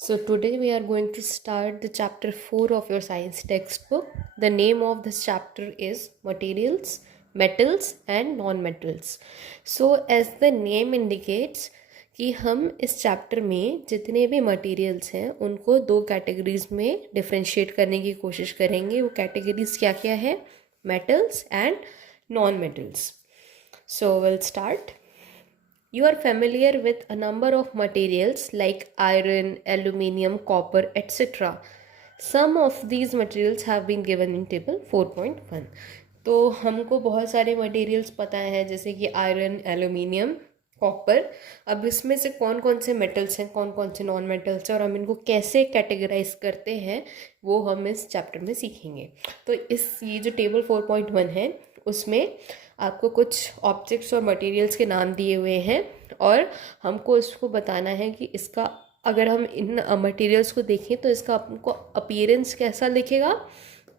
So today we are going to start the chapter 4 of your science textbook. The name of this chapter is Materials, Metals and Non-Metals. So as the name indicates कि हम इस chapter में जितने भी materials हैं उनको दो categories में डिफरेंशिएट करने की कोशिश करेंगे. वो कैटेगरीज क्या क्या है? Metals and non metals. So will start. You are familiar with a number of materials like iron, aluminium, copper, etc. Some of these materials have been given in table 4.1. तो हमको बहुत सारे मटेरियल्स पता है जैसे कि आयरन, एल्यूमिनियम, कॉपर. अब इसमें से कौन कौन से मेटल्स हैं, कौन कौन से नॉन मेटल्स हैं और हम इनको कैसे कैटेगराइज करते हैं वो हम इस चैप्टर में सीखेंगे. तो ये जो टेबल 4.1 है उसमें आपको कुछ ऑब्जेक्ट्स और मटेरियल्स के नाम दिए हुए हैं और हमको इसको बताना है कि इसका अगर हम इन मटेरियल्स को देखें तो इसका आपको अपीयरेंस कैसा दिखेगा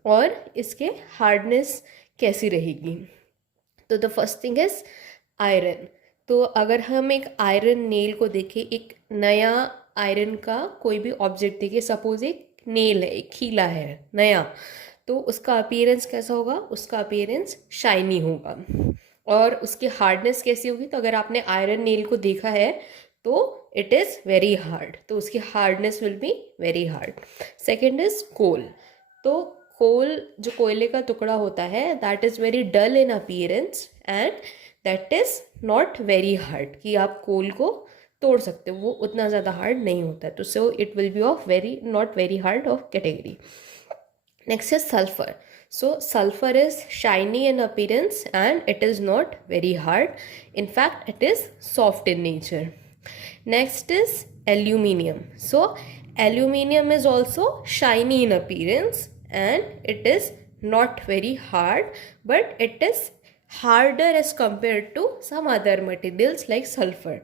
और इसके हार्डनेस कैसी रहेगी. तो the first thing is iron. तो अगर हम एक आयरन नेल को देखें, एक नया आयरन का कोई भी ऑब्जेक्ट देखें, सपोज एक नेल है, एक खीला है नया, तो उसका अपीयरेंस कैसा होगा? उसका अपीयरेंस शाइनी होगा. और उसकी हार्डनेस कैसी होगी? तो अगर आपने आयरन नेल को देखा है तो इट इज़ वेरी हार्ड, तो उसकी hardness will be very hard. Second is coal. तो कोल जो कोयले का टुकड़ा होता है that is very dull in appearance and that is not very hard, कि आप कोल को तोड़ सकते हो, वो उतना ज़्यादा हार्ड नहीं होता. तो so it will be of very not very hard of category. Next is sulfur. So sulfur is shiny in appearance and it is not very hard. In fact, it is soft in nature. Next is aluminium. So aluminium is also shiny in appearance and it is not very hard, but it is harder as compared to some other materials like sulfur.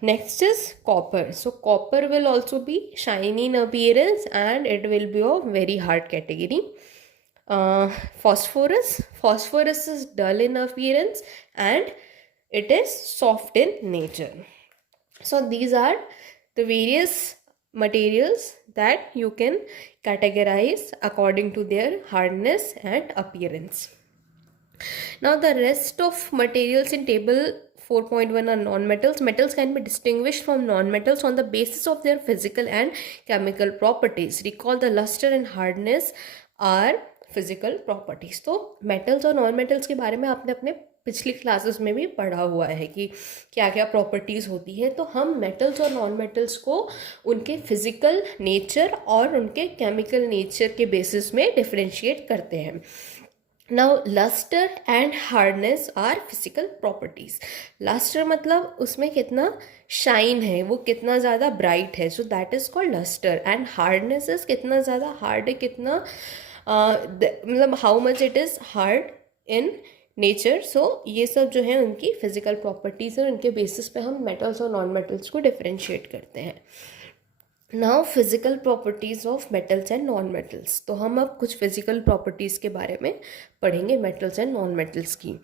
Next is copper. So copper will also be shiny in appearance and it will be of very hard category. Phosphorus is dull in appearance and it is soft in nature. So these are the various materials that you can categorize according to their hardness and appearance. Now the rest of materials in table 4.1 are non-metals. Metals can be distinguished from non-metals on the basis of their physical and chemical properties. Recall the luster and hardness are physical properties. तो metals और non-metals के बारे में आपने अपने पिछली classes में भी पढ़ा हुआ है कि क्या क्या प्रॉपर्टीज़ होती है. तो हम मेटल्स और नॉन मेटल्स को उनके फिजिकल नेचर और उनके केमिकल नेचर के बेसिस में डिफ्रेंशिएट करते हैं. Now luster and hardness are physical properties. Luster मतलब उसमें कितना शाइन है, वो कितना ज़्यादा ब्राइट है, so that is called lustre. And hardness is कितना ज़्यादा हार्ड है, कितना मतलब how much it is hard in nature. So ये सब जो है उनकी फिजिकल प्रॉपर्टीज़ है, उनके बेसिस पे हम मेटल्स और नॉन मेटल्स को डिफ्रेंशिएट करते हैं. Now physical properties of metals and non metals. तो हम अब कुछ फिजिकल प्रॉपर्टीज़ के बारे में पढ़ेंगे मेटल्स एंड नॉन मेटल्स की.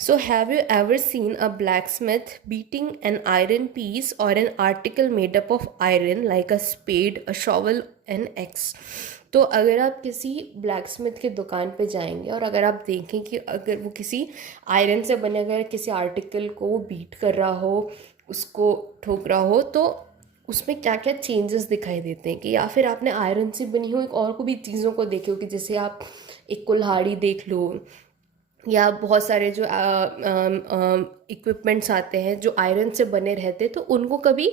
So have you ever seen a blacksmith beating an iron piece or an article made up of iron like a spade, a shovel and axe. तो अगर आप किसी black Smith की दुकान पे जाएंगे और अगर आप देखें कि अगर वो किसी आयरन से बने अगर किसी आर्टिकल को वो बीट कर रहा हो, उसको ठोक रहा हो, तो उसमें क्या क्या चेंजेस दिखाई देते हैं. कि या फिर आपने आयरन से बनी हुई और को भी चीज़ों को देखे हो कि जैसे आप एक कुल्हाड़ी देख लो या बहुत सारे जो इक्विपमेंट्स आते हैं जो आयरन से बने रहते हैं, तो उनको कभी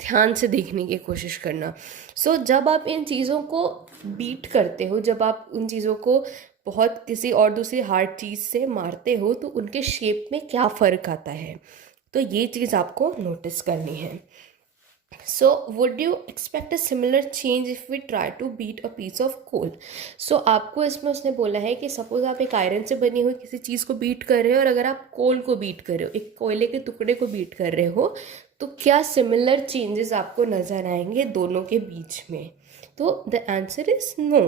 ध्यान से देखने की कोशिश करना. सो जब आप इन चीज़ों को बीट करते हो, जब आप उन चीज़ों को बहुत किसी और दूसरी हार्ड चीज़ से मारते हो, तो उनके शेप में क्या फ़र्क आता है, तो ये चीज़ आपको नोटिस करनी है. So would you expect a similar change if we try to beat a piece of coal? So आपको इसमें उसने बोला है कि सपोज आप एक आयरन से बनी हुई किसी चीज़ को बीट कर रहे हो और अगर आप कोल को बीट कर रहे हो, एक कोयले के टुकड़े को बीट कर रहे हो, तो क्या सिमिलर चेंजेस आपको नज़र आएंगे दोनों के बीच में? तो द आंसर इज़ नो.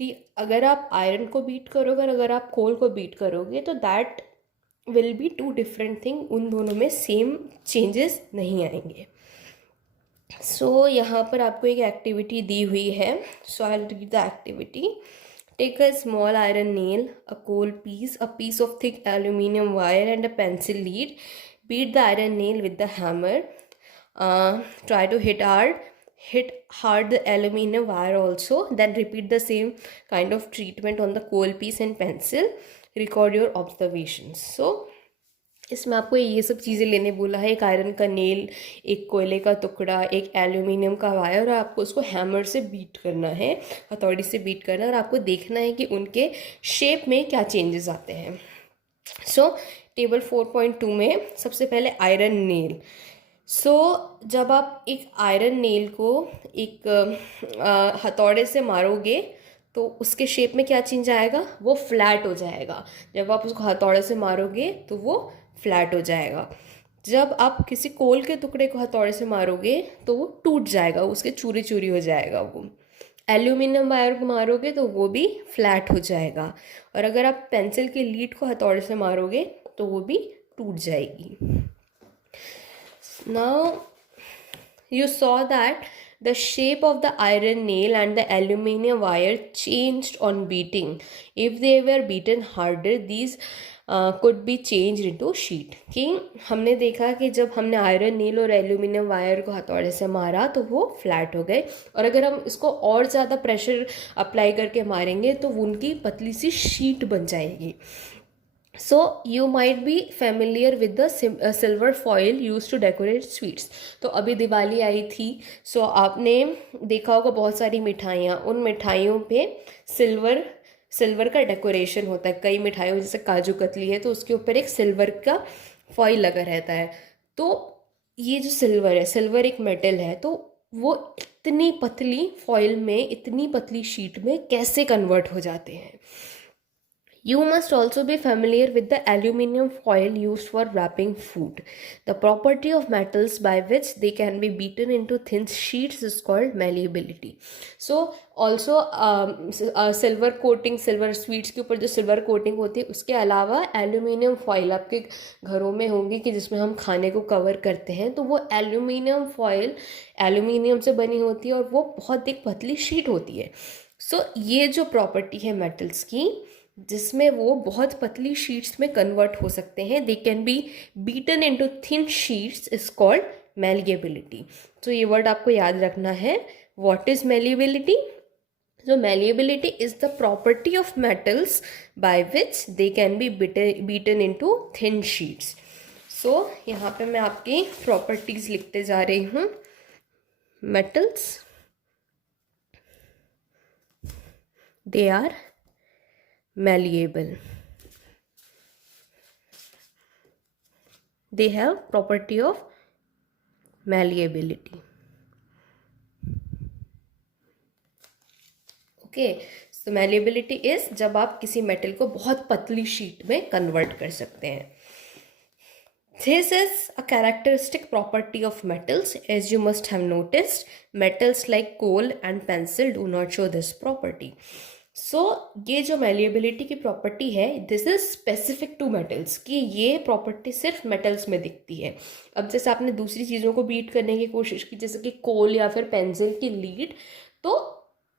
कि अगर आप आयरन को बीट करोगे और अगर आप कोल को बीट करोगे तो that will be two different thing. उन दोनों में सेम चेंजेस नहीं आएंगे. सो यहाँ पर आपको एक एक्टिविटी दी हुई है. So I will read the activity. Take a small iron nail, a coal piece, a piece of thick aluminum wire, and a pencil lead. Beat the iron nail with the hammer. Try to hit hard. Hit hard the aluminum wire also. Then repeat the same kind of treatment on the coal piece and pencil. Record your observations. So इसमें आपको ये सब चीज़ें लेने बोला है. एक iron का नेल, एक कोयले का टुकड़ा, एक एल्यूमिनियम का वायर, और आपको उसको हैमर से बीट करना है, हथौड़ी से बीट करना है, और आपको देखना है कि उनके शेप में क्या चेंजेस आते हैं. सो टेबल 4.2 में सबसे पहले आयरन नेल. सो जब आप एक आयरन नेल को एक हथौड़े से मारोगे तो उसके शेप में क्या चेंज आएगा, वो फ्लैट हो जाएगा. जब आप उसको हथौड़े से मारोगे तो वो फ्लैट हो जाएगा. जब आप किसी कोल के टुकड़े को हथौड़े से मारोगे तो वो टूट जाएगा, उसके चूरी चूरी हो जाएगा. वो एल्यूमिनियम वायर को मारोगे तो वो भी फ्लैट हो जाएगा. और अगर आप पेंसिल के लीड को हथौड़े से मारोगे तो वो भी टूट जाएगी. Now you saw that the shape of the iron nail and the aluminium wire changed on beating. If they were beaten harder, these could be changed into sheet. कि हमने देखा कि जब हमने आयरन नेल और एल्यूमिनियम वायर को हथौड़े से मारा तो वो फ्लैट हो गए, और अगर हम इसको और ज़्यादा प्रेशर अप्लाई करके मारेंगे तो उनकी पतली सी शीट बन जाएगी. So you might be familiar with the silver foil used to decorate sweets. तो अभी दिवाली आई थी, सो आपने देखा होगा बहुत सारी मिठाइयाँ, उन मिठाइयों पे सिल्वर का डेकोरेशन होता है. कई मिठाइयों जैसे काजू कतली है तो उसके ऊपर एक सिल्वर का फॉइल लगा रहता है. तो ये जो सिल्वर है, सिल्वर एक मेटल है, तो वो इतनी पतली फॉइल में, इतनी पतली शीट में कैसे कन्वर्ट हो जाते हैं. You must also be familiar with the aluminium foil used for wrapping food. The property of metals by which they can be beaten into thin sheets is called malleability. So also silver coating, silver sweets के ऊपर जो silver coating होती है, उसके अलावा aluminium foil आपके घरों में होंगी कि जिसमें हम खाने को कवर करते हैं, तो वो aluminium foil aluminium से बनी होती है और वो बहुत एक पतली शीट होती है. So ये जो प्रॉपर्टी है मेटल्स की, जिसमें वो बहुत पतली शीट्स में कन्वर्ट हो सकते हैं, they can be beaten into thin sheets, is called malleability. तो ये वर्ड आपको याद रखना है. What is malleability? So malleability is the property of metals by which they can be beaten into thin sheets. So यहाँ पे मैं आपकी प्रॉपर्टीज लिखते जा रही हूँ. Metals, they are malleable. They have property of malleability. Okay, so malleability is जब आप किसी मेटल को बहुत पतली शीट में कन्वर्ट कर सकते हैं. This is a characteristic property of metals. As you must have noticed, metals like coal and pencil do not show this property. सो ये जो मैलिएबिलिटी की प्रॉपर्टी है, this is specific to metals, कि ये प्रॉपर्टी सिर्फ मेटल्स में दिखती है. अब जैसे आपने दूसरी चीज़ों को बीट करने की कोशिश की, जैसे कि कोल या फिर पेंसिल की लीड, तो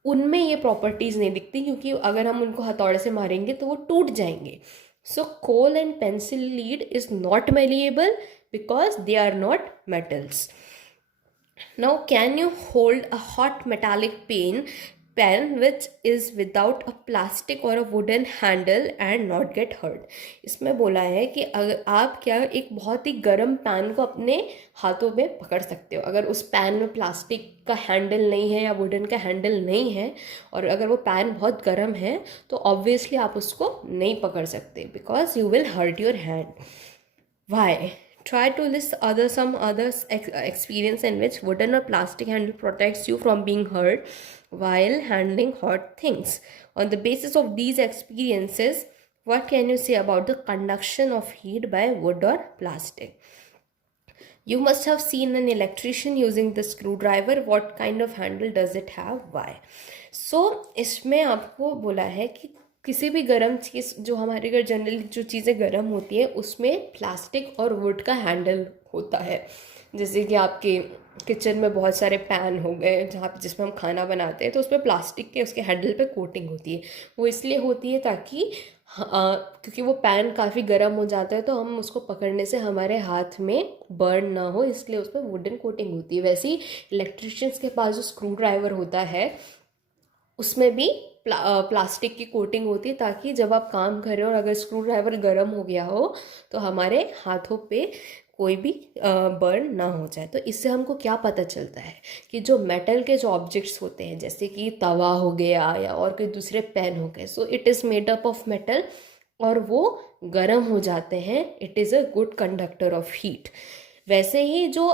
उनमें ये प्रॉपर्टीज़ नहीं दिखती, क्योंकि अगर हम उनको हथौड़े से मारेंगे तो वो टूट जाएंगे. So coal and pencil lead is not malleable because they are not metals. Now can you hold a hot metallic pen which is without a plastic or a wooden handle and not get hurt. इसमें बोला है कि अगर आप क्या एक बहुत ही गर्म पैन को अपने हाथों में पकड़ सकते हो, अगर उस पैन में प्लास्टिक का हैंडल नहीं है या वुडन का हैंडल नहीं है, और अगर वो पैन बहुत गर्म है तो ऑब्वियसली आप उसको नहीं पकड़ सकते, because you will hurt your hand. Why? Try to list some other experience in which wooden or plastic handle protects you from being hurt while handling hot things. On the basis of these experiences, what can you say about the conduction of heat by wood or plastic? You must have seen an electrician using the screwdriver. What kind of handle does it have? Why? So इसमें आपको बोला है कि किसी भी गर्म चीज़, जो हमारे घर जनरली जो चीज़ें गर्म होती है, उसमें प्लास्टिक और वुड का हैंडल होता है. जैसे कि आपके किचन में बहुत सारे पैन हो गए जहाँ जिसमें हम खाना बनाते हैं, तो उसमें प्लास्टिक के उसके हैंडल पे कोटिंग होती है। वो इसलिए होती है ताकि क्योंकि वो पैन काफ़ी गर्म हो जाता है, तो हम उसको पकड़ने से हमारे हाथ में बर्न ना हो, इसलिए उस पर वुडन कोटिंग होती है। वैसे ही इलेक्ट्रिशियंस के पास जो स्क्रू ड्राइवर होता है उसमें भी प्लास्टिक की कोटिंग होती है, ताकि जब आप काम कर रहे हो और अगर स्क्रू ड्राइवर गर्म हो गया हो तो हमारे हाथों पे कोई भी बर्न ना हो जाए। तो इससे हमको क्या पता चलता है कि जो मेटल के जो ऑब्जेक्ट्स होते हैं, जैसे कि तवा हो गया या और कोई दूसरे पैन हो गए, so it is made up of metal और वो गर्म हो जाते हैं, it is a good conductor of heat. वैसे ही जो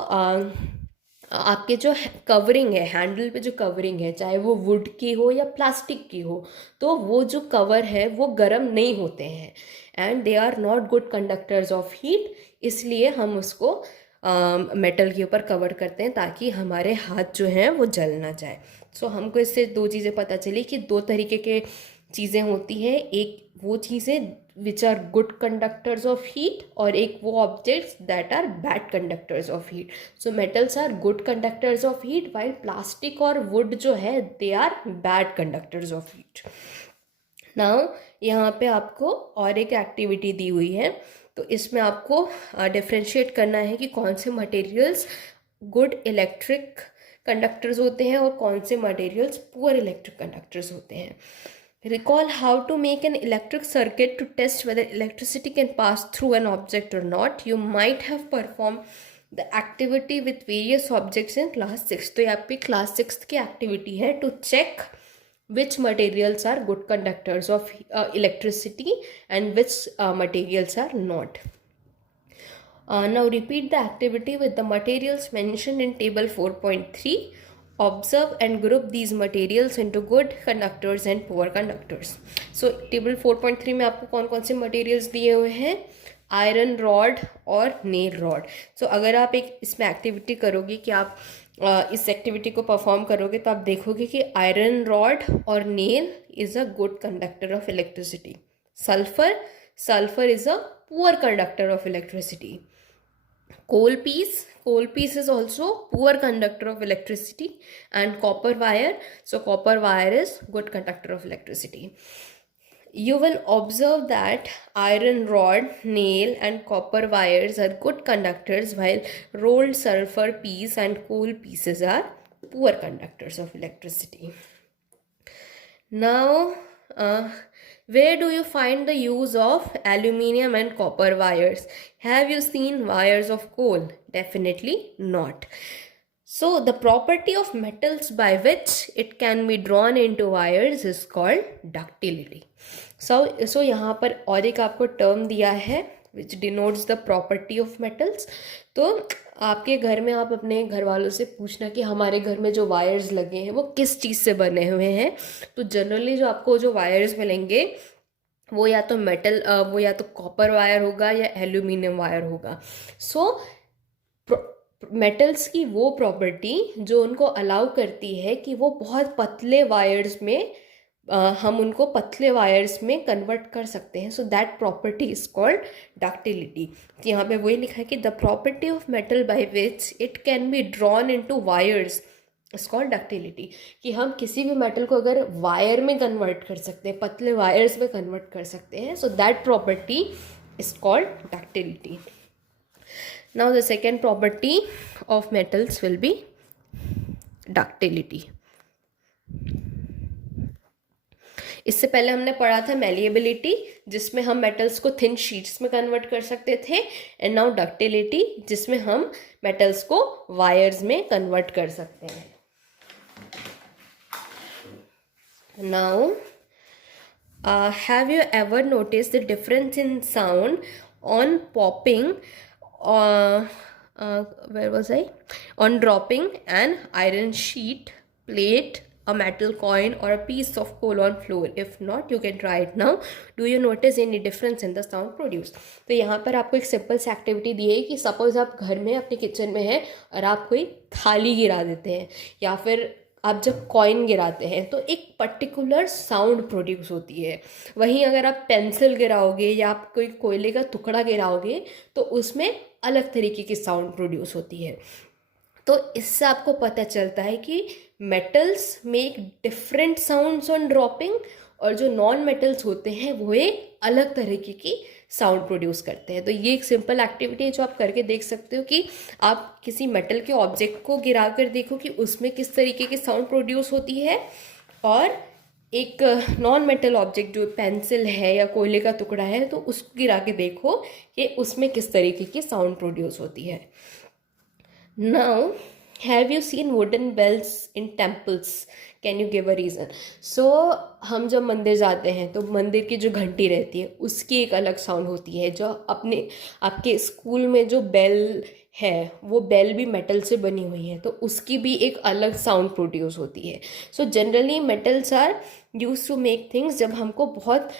आपके जो कवरिंग है, हैंडल पे जो कवरिंग है, चाहे वो वुड की हो या प्लास्टिक की हो, तो वो जो कवर है वो गर्म नहीं होते हैं and they are not good conductors of heat. इसलिए हम उसको मेटल के ऊपर कवर करते हैं ताकि हमारे हाथ जो हैं वो जल ना जाए। सो हमको इससे दो चीज़ें पता चली कि दो तरीके के चीज़ें होती हैं, एक वो चीज़ें which are good conductors of heat और एक वो objects that are bad conductors of heat. So metals are good conductors of heat while plastic और वुड जो है they are bad conductors of heat. Now यहाँ पे आपको और एक एक्टिविटी दी हुई है, तो इसमें आपको डिफ्रेंशिएट करना है कि कौन से मटेरियल्स गुड इलेक्ट्रिक कंडक्टर्स होते हैं और कौन से मटेरियल्स पुअर इलेक्ट्रिक कंडक्टर्स होते हैं। Recall how to make an electric circuit to test whether electricity can pass through an object or not. You might have performed the activity with various objects in class 6. तो ये आपकी class 6 की activity है to check which materials are good conductors of electricity and which materials are not. Now repeat the activity with the materials mentioned in table 4.3. Observe and group these materials into good conductors and poor conductors. So table 4.3 में आपको कौन कौन से materials दिए हुए हैं, iron rod और nail rod. सो अगर आप एक इसमें एक्टिविटी करोगे कि आप इस एक्टिविटी को परफॉर्म करोगे तो आप देखोगे कि आयरन रॉड और nail is a good conductor of electricity. Sulphur is a poor conductor of electricity. coal piece is also poor conductor of electricity, and copper wire, so copper wire is good conductor of electricity. You will observe that iron rod, nail and copper wires are good conductors while rolled sulfur piece and coal pieces are poor conductors of electricity. Now where do you find the use of aluminium and copper wires? Have you seen wires of coal? Definitely not. So the property of metals by which it can be drawn into wires is called ductility. So यहाँ पर और एक आपको term दिया है which denotes the property of metals. तो आपके घर में आप अपने घर वालों से पूछना कि हमारे घर में जो वायर्स लगे हैं वो किस चीज़ से बने हुए हैं। तो जनरली जो आपको जो वायर्स मिलेंगे वो या तो मेटल वो या तो कॉपर वायर होगा या एल्यूमिनियम वायर होगा। सो मेटल्स की वो प्रॉपर्टी जो उनको अलाउ करती है कि वो बहुत पतले वायर्स में हम उनको पतले वायर्स में कन्वर्ट कर सकते हैं। So that property is called ductility. यहाँ पे वही लिखा है कि the property of metal by which it can be drawn into wires is called ductility, कि हम किसी भी मेटल को अगर वायर में कन्वर्ट कर सकते हैं, पतले वायर्स में कन्वर्ट कर सकते हैं। So that property is called ductility. Now the second property of metals will be ductility. इससे पहले हमने पढ़ा था मैलिएबिलिटी, जिसमें हम मेटल्स को थिन शीट्स में कन्वर्ट कर सकते थे, एंड नाउ डक्टिलिटी, जिसमें हम मेटल्स को वायर्स में कन्वर्ट कर सकते हैं। Now have you ever notice the difference in sound on popping where was I? On dropping an iron sheet, plate, a metal coin or a piece of coal on floor? If not, you can try it now. Do you notice any difference in the sound produced? तो यहाँ पर आपको एक simple सी activity दी है कि suppose आप घर में अपने किचन में हैं और आप कोई थाली गिरा देते हैं या फिर आप जब कॉइन गिराते हैं तो एक पर्टिकुलर साउंड प्रोड्यूस होती है। वहीं अगर आप पेंसिल गिराओगे या आप कोई कोयले का टुकड़ा गिराओगे तो उसमें अलग तरीके की साउंड प्रोड्यूस होती है। तो इससे आपको पता चलता है कि metals make different sounds on dropping, और जो नॉन मेटल्स होते हैं वो एक अलग तरीके की साउंड प्रोड्यूस करते हैं। तो ये एक सिंपल एक्टिविटी है जो आप करके देख सकते हो कि आप किसी मेटल के ऑब्जेक्ट को गिरा कर देखो कि उसमें किस तरीके की साउंड प्रोड्यूस होती है, और एक नॉन मेटल ऑब्जेक्ट जो पेंसिल है या कोयले का टुकड़ा है तो उसको गिरा के देखो कि उसमें किस तरीके की साउंड प्रोड्यूस होती है। Now, have you seen wooden bells in temples? Can you give a reason? So, हम जब मंदिर जाते हैं तो मंदिर की जो घंटी रहती है उसकी एक अलग साउंड होती है। जो अपने आपके स्कूल में जो बेल है वो बेल भी मेटल से बनी हुई है तो उसकी भी एक अलग साउंड प्रोड्यूस होती है। So generally metals are use to make things. जब हमको बहुत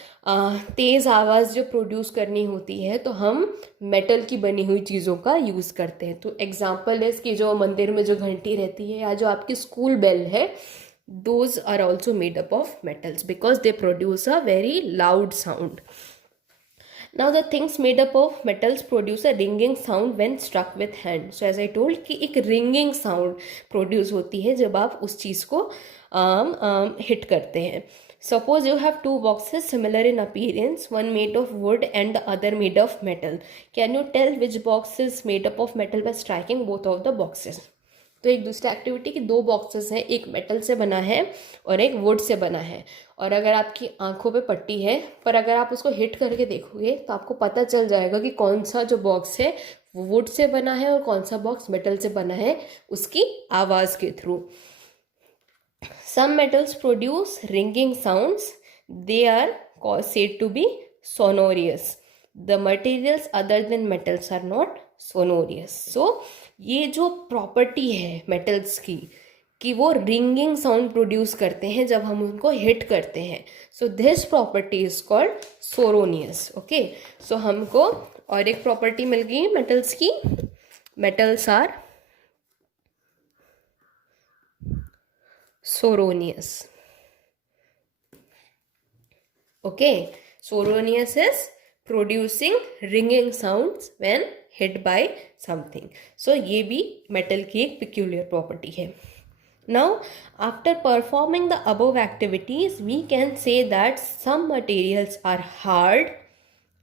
तेज़ आवाज़ जो प्रोड्यूस करनी होती है तो हम मेटल की बनी हुई चीज़ों का यूज़ करते हैं। तो एग्जांपल है इसकी, जो मंदिर में जो घंटी रहती है या जो आपकी स्कूल बेल है, those are also made up of metals because they produce a very loud sound. Now the things made up of metals produce a ringing sound when struck with hand. So as I told कि एक ringing sound produce होती है जब आप उस चीज़ को hit करते हैं. Suppose you have two boxes similar in appearance, one made of wood and the other made of metal. Can you tell which box is made up of metal by striking both of the boxes? तो एक दूसरी activity की दो boxes हैं, एक metal से बना है और एक वुड से बना है, और अगर आपकी आंखों पे पट्टी है पर अगर आप उसको हिट करके देखोगे तो आपको पता चल जाएगा कि कौन सा जो बॉक्स है वो वुड से बना है और कौन सा बॉक्स मेटल से बना है उसकी आवाज़ के through. Some metals produce ringing sounds, they are said to be sonorous. The materials other than metals are not sonorous. So ये जो प्रॉपर्टी है मेटल्स की कि वो रिंगिंग साउंड प्रोड्यूस करते हैं जब हम उनको हिट करते हैं, so this property is called sonorous. Okay, so हमको और एक प्रॉपर्टी मिल गई मेटल्स की, metals are sonorous. Okay, sonorous is producing ringing sounds when hit by something. So ये भी metal की एक peculiar property है. Now after performing the above activities we can say that some materials are hard,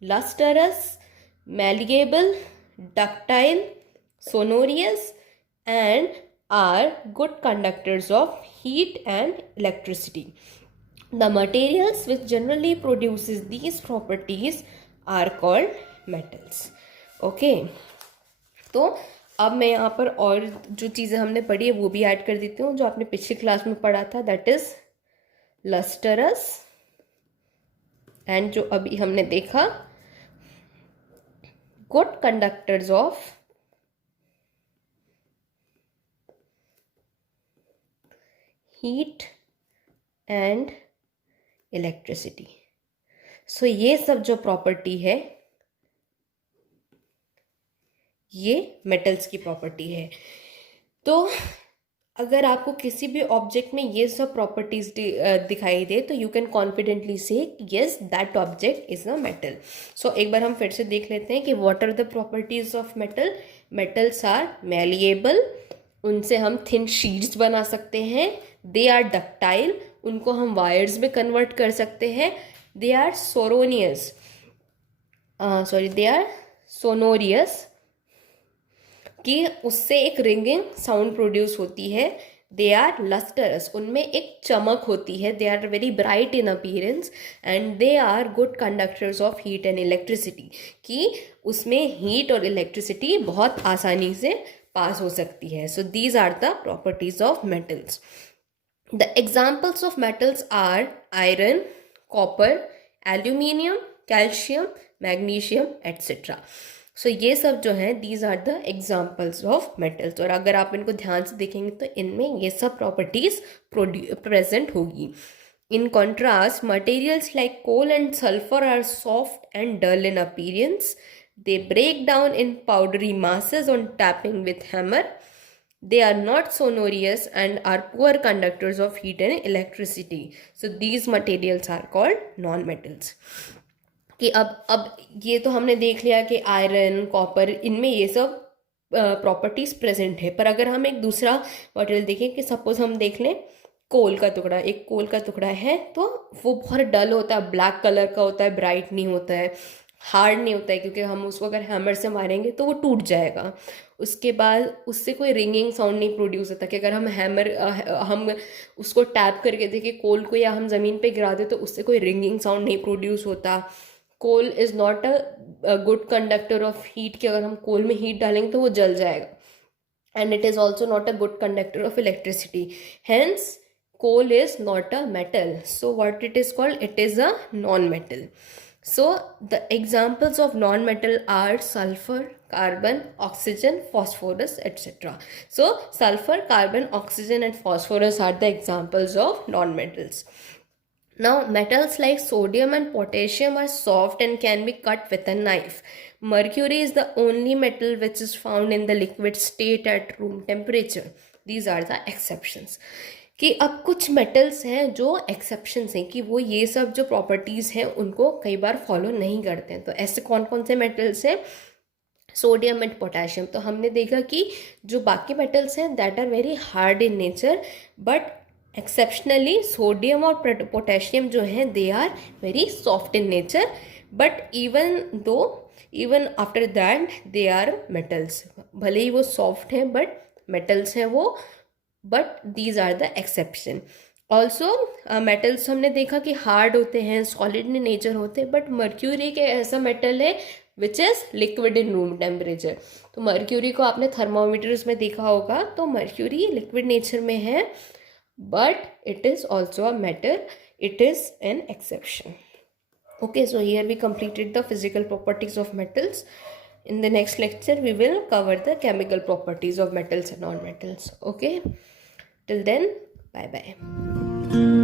lustrous, malleable, ductile, sonorous and are good conductors of heat and electricity. The materials which generally produces these properties are called metals. Okay, तो अब मैं यहाँ पर और जो चीज़ें हमने पढ़ी है वो भी ऐड कर देती हूँ जो आपने पिछली क्लास में पढ़ा था, दैट इज लस्टरस, एंड जो अभी हमने देखा good conductors of heat and electricity. So ये सब जो प्रॉपर्टी है ये मेटल्स की प्रॉपर्टी है। तो अगर आपको किसी भी ऑब्जेक्ट में ये सब प्रॉपर्टीज दिखाई दे तो you can confidently say yes that object is a metal. So एक बार हम फिर से देख लेते हैं कि what are the properties of metal. Metals are malleable, उनसे हम थिन शीट्स बना सकते हैं। दे आर डक्टाइल, उनको हम वायर्स में कन्वर्ट कर सकते हैं। दे आर सोरोनियस, दे आर सोनोरियस, कि उससे एक रिंगिंग साउंड प्रोड्यूस होती है। दे आर लस्टरस, उनमें एक चमक होती है। They are very bright in appearance and they are good conductors of heat and electricity, कि उसमें हीट और इलेक्ट्रिसिटी बहुत आसानी से पास हो सकती है। So these are the properties of metals. The examples of metals are iron, copper, aluminium, calcium, magnesium etcetera. So ये सब जो है these are the examples of metals, और अगर आप इनको ध्यान से देखेंगे तो इनमें ये सब प्रॉपर्टीज प्रेजेंट होगी। In contrast materials like coal and sulphur are soft and dull in appearance, they break down in powdery masses on tapping with hammer, they are not sonorous and are poor conductors of heat and electricity. So these materials are called non-metals. कि अब ये तो हमने देख लिया कि iron, copper, इनमें ये सब प्रॉपर्टीज प्रेजेंट है। पर अगर हम एक दूसरा मटेरियल देखें, कि सपोज हम देख लें कोल का टुकड़ा, एक कोल का टुकड़ा है तो वो बहुत डल होता है, ब्लैक कलर का होता है, ब्राइट नहीं होता है, हार्ड नहीं होता है, क्योंकि हम उसको अगर हैमर से मारेंगे तो वो टूट जाएगा। उसके बाद उससे कोई रिंगिंग साउंड नहीं प्रोड्यूस होता, कि अगर हम उसको टैप करके देखें कोल को, या हम ज़मीन पे गिरा दे तो उससे कोई रिंगिंग साउंड नहीं प्रोड्यूस होता। Coal is not a good conductor of heat, कि अगर हम कोल में हीट डालेंगे तो वो जल जाएगा। And it is also not a good conductor of electricity, hence coal is not a metal. So what it is called, it is a non-metal. So the examples of non-metal are sulfur, carbon, oxygen, phosphorus, etc. So sulfur, carbon, oxygen and phosphorus are the examples of non-metals. Now metals like sodium and potassium are soft and can be cut with a knife. Mercury is the only metal which is found in the liquid state at room temperature. These are the exceptions. कि अब कुछ metals हैं जो exceptions हैं, कि वो ये सब जो प्रॉपर्टीज़ हैं उनको कई बार फॉलो नहीं करते हैं। तो ऐसे कौन कौन से मेटल्स हैं, सोडियम एंड पोटेशियम। तो हमने देखा कि जो बाकी मेटल्स हैं that are very hard in nature, but exceptionally sodium और पोटेशियम जो हैं they are very soft in nature, but even after that they are metals. भले ही वो सॉफ्ट हैं बट मेटल्स हैं वो, but these are the exception. Also metals हमने देखा कि हार्ड होते हैं, सॉलिड इन नेचर होते हैं, बट मर्क्यूरी एक ऐसा मेटल है which is liquid in room temperature. तो मर्क्यूरी को आपने थर्मोमीटर्स में देखा होगा, तो मर्क्यूरी लिक्विड नेचर में है, but it is also a metal, it is an exception. Okay, so here we completed the physical properties of metals. In the next lecture, we will cover the chemical properties of metals and non-metals. Okay, till then, bye bye.